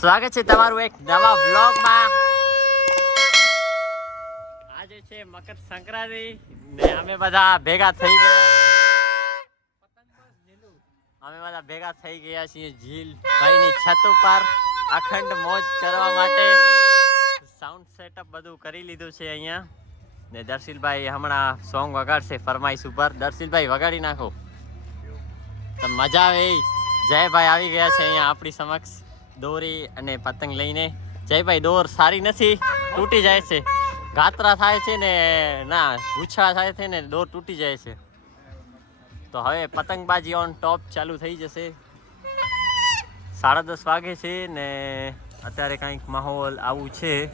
સ્વાગત છે તમારું એક નવા વ્લોગમાં. આજે છે મકર સંક્રાંતિ ને અમે બધા ભેગા થઈ ગયા અમે બધા ભેગા થઈ ગયા છીએ ઝીલ ભાઈની છત ઉપર અખંડ મોજ કરવા માટે. સાઉન્ડ સેટઅપ બધું કરી લીધું છે અહીંયા. ને દર્શિલભાઈ હમણાં સોંગ વગાડશે ફરમાઈશ ઉપર. દર્શિલભાઈ, વગાડી નાખો. તો મજા આવે. જયભાઈ આવી ગયા છે અહીંયા આપણી સમક્ષ. દોરી અને પતંગ લઈને. જયભાઈ, દોર સારી નથી, તૂટી જાય છે. ગાત્રા થાય છે ને, ના ગુચ્છા થાય છે ને, દોર તૂટી જાય છે. તો હવે પતંગબાજી ઓન ટોપ ચાલુ થઈ જશે. સાડા દસ વાગે છે ને, અત્યારે કંઈક માહોલ આવું છે.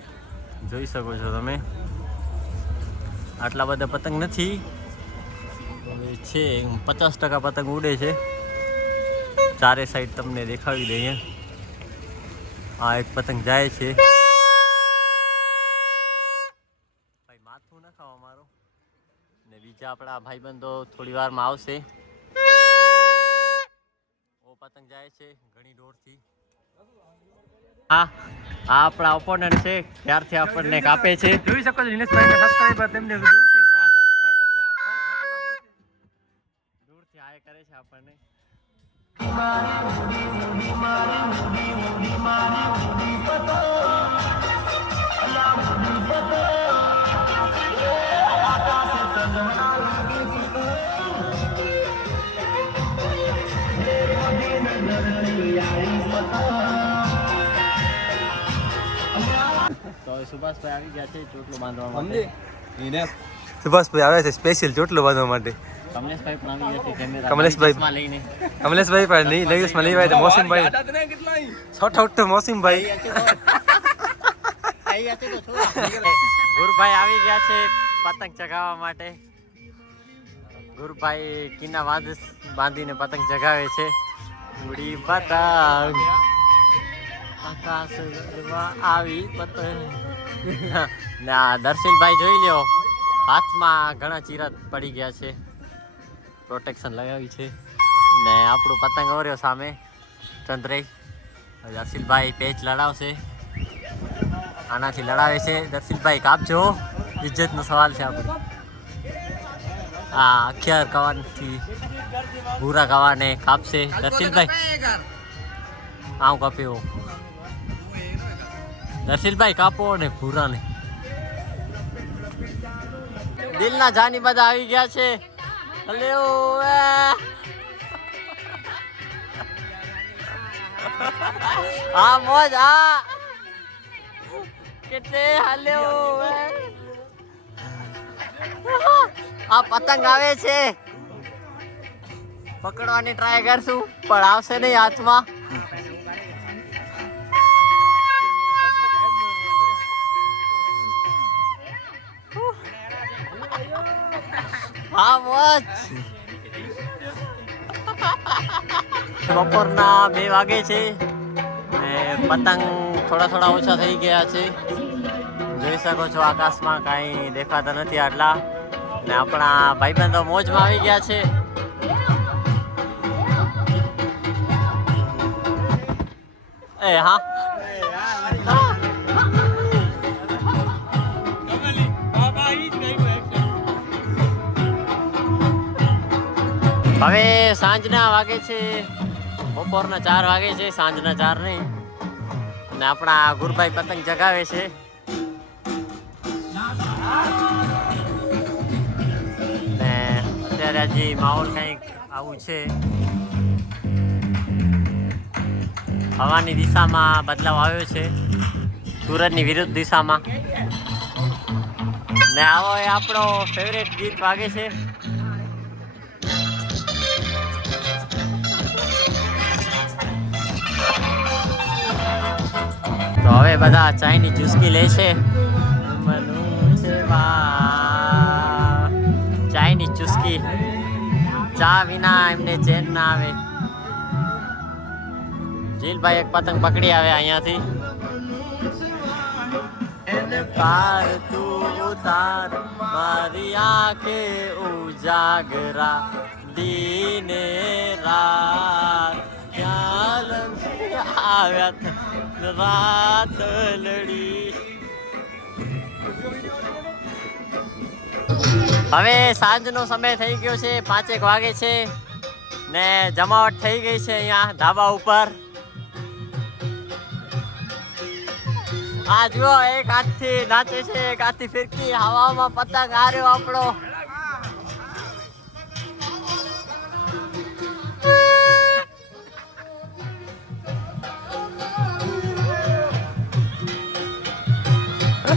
જોઈ શકો છો તમે. આટલા બધા પતંગ નથી. છે, પચાસ ટકા પતંગ ઉડે છે. ચારે સાઈડ તમને દેખાવી દઈએ. આ એક પતંગ જાય છે. ભાઈ માથું ના ખાવા મારો. ને બીજા આપણા ભાઈબંધો થોડી વારમાં આવશે. ઓ પતંગ જાય છે ઘણી દોરથી. હા આ આપણા ઓપોનન્ટ છે. ત્યારથી આપણને કાપે છે. જોઈ શકો છો દિનેશભાઈ ને સબસ્ક્રાઇબર તેમને દૂરથી દૂરથી હાય કરે છે આપણને. સુભાષભાઈ આવી ગયા છે ચોટલું બાંધવા માટે. સુભાષભાઈ આવે છે સ્પેશિયલ ચોટલો બાંધવા માટે. કમલેશભાઈ પણ આવી ગયા છે કેમેરા કમલેશભાઈ. લઈને. કમલેશભાઈ પણ નહીં લગેજમાં લેવાય તો મોસીમભાઈ છોટા ઉઠતો મોસીમભાઈ ગુરુભાઈ આવી ગયા છે પતંગ ચગાવવા માટે. ગુરુભાઈ કિના બાંધ બાંધીને પતંગ ચગાવે છે. ઉડી પતંગ. આકાશમાં આવી પતંગ. ના દર્શનભાઈ જોઈ લ્યો. હાથમાં ઘણા ચીરા પડી ગયા છે. પ્રોટેક્શન લગાવી છે. ને આપણું પતંગ ઓર્યો સામે. ચંદ્રઈ દર્શિલભાઈ પેચ લડાવશે. આનાથી લડાવે છે. દર્શિલભાઈ કાપજો. ઇજ્જતનો સવાલ છે આપણો. આ અખિયાર કવાનથી ભૂરા કવાને કાપશે. દર્શિલભાઈ આવું કાપ્યો દર્શિલભાઈ કાપો ને ભૂરાને. દિલના જાની બધા આવી ગયા છે. આ મોજ, આ. કેટલે હાલે ઓવે. આ પતંગ આવે છે. પકડવાની ટ્રાય કરશું, પણ આવશે નહીં હાથમાં. હા મોજ બપોરના બે વાગે છે ને પતંગ થોડા થોડા ઓછા થઈ ગયા છે. જોઈ શકો છો આકાશમાં કાંઈ દેખાતા નથી આટલા. ને આપણા ભાઈબંધો મોજમાં આવી ગયા છે. એ હા. હવે સાંજના વાગે છે. બપોરના ચાર વાગે છે, સાંજના ચાર નહીં. ને આપણા ગુરુભાઈ પતંગ જગાવે છે. ને અત્યારે હજી માહોલ કંઈક આવું છે. હવાની દિશામાં બદલાવ આવ્યો છે. સુરતની વિરુદ્ધ દિશામાં. ને આવો એ આપણો ફેવરેટ ગીત વાગે છે. તો હવે બધા ચાયની ચુસ્કી લે છે. ચાયની ચુસ્કી. ચા વિના એમને ચેન ના આવે. જીલભાઈ એક પતંગ પકડી આવે અહીંયાથી. પાર તું ઉતાર, મારી આંખે ઉજાગરા, દીને રાત. ક્યાં આવ્યા રાત લડી હવે સાંજનો સમય થઈ ગયો છે, પાંચેક વાગે છે ને જમાવટ થઈ ગઈ છે અહીંયા ધાબા ઉપર. આ જુઓ, એક હાથથી નાચે છે, એક હાથથી ફિરકી, હવામાં પતંગ હાર્યો આપણો.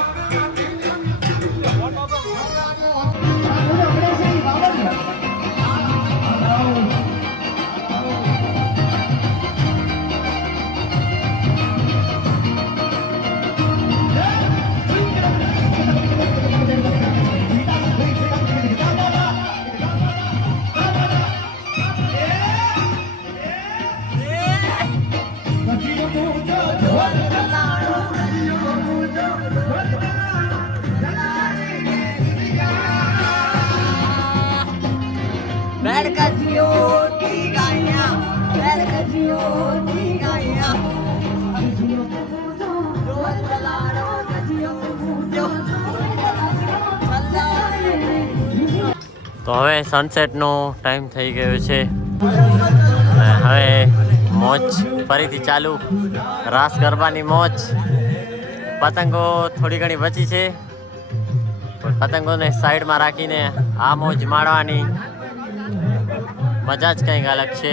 Yeah. તો હવે સનસેટનો ટાઈમ થઈ ગયો છે. હવે મોજ ફરીથી ચાલુ. રાસ ગરબાની મોજ. પતંગો થોડી ઘણી બચી છે. પતંગોને સાઈડમાં રાખીને આ મોજ માણવાની મજા જ કંઈક અલગ છે.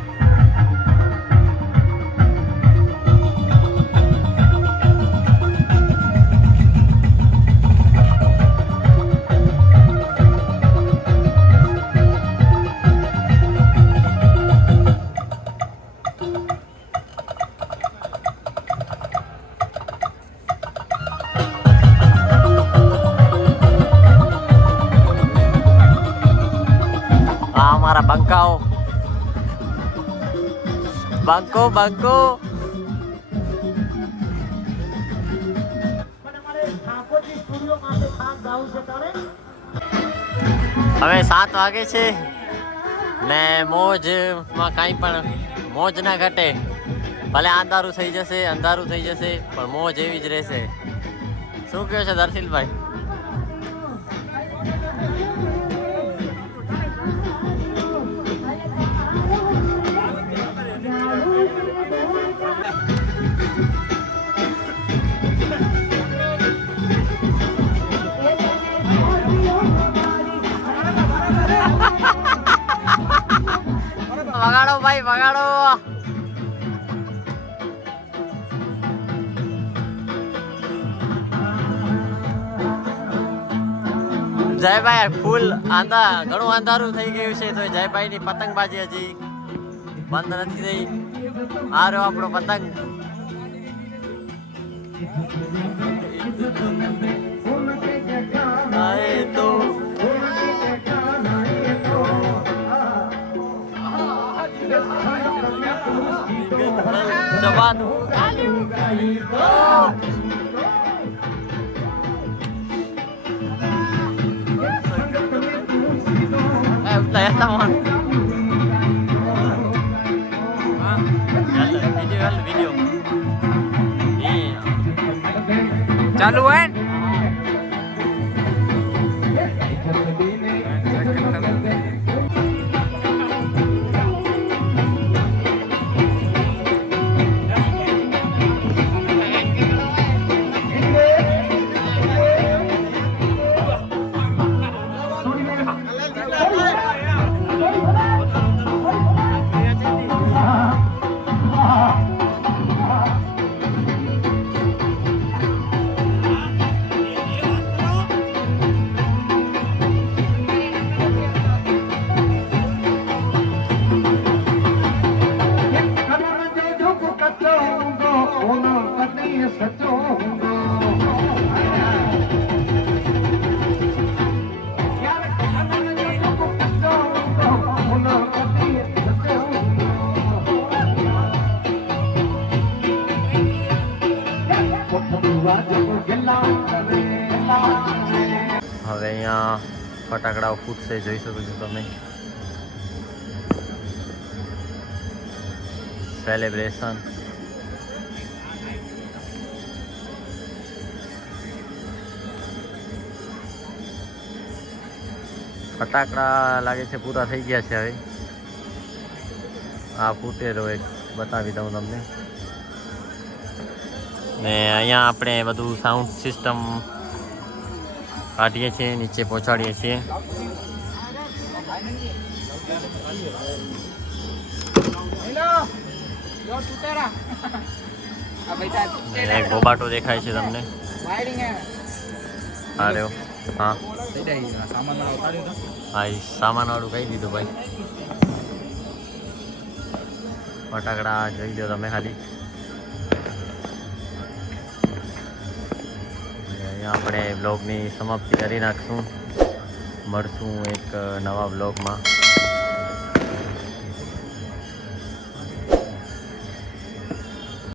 આ અમારા બંકાઓ બંકો બંકો હવે સાત વાગે છે ને મોજમાં કાંઈ પણ મોજ ના ઘટે. ભલે અંધારું થઈ જશે, અંધારું થઈ જશે, પણ મોજ એવી જ રહેશે. શું કહ્યું છે દર્શિલભાઈ? ભાઈ વગાડો જયભાઈ ફૂલ આંધા ઘણું અંધારું થઈ ગયું છે તો જયભાઈ ની પતંગબાજી હજી બંધ નથી થઈ. આ રહ્યો આપણો પતંગ. તો જવાનું ગાલ્યું કહી દો એ ઉતલા હતા મોન ચાલો હવે અહીંયા ફટાકડાઓ ફૂટશે જોઈ શકો છો તમે. સેલિબ્રેશન ફટાકડા લાગે છે, પૂરા થઈ ગયા છે હવે. આ ફૂટેલો એક બતાવી દઉં તમને. ને અહીંયા આપણે બધું સાઉન્ડ સિસ્ટમ કાઢીએ છીએ નીચે પહોંચાડીએ છીએ. એક બોબાટો દેખાય છે તમને. હા રહ્યો હા. હા એ સામાનવાળું કહી દીધું ભાઈ. ફટાકડા જોઈ લો તમે ખાલી. આપણે બ્લોગની સમાપ્તિ કરી નાખશું. મળશું એક નવા બ્લોગમાં.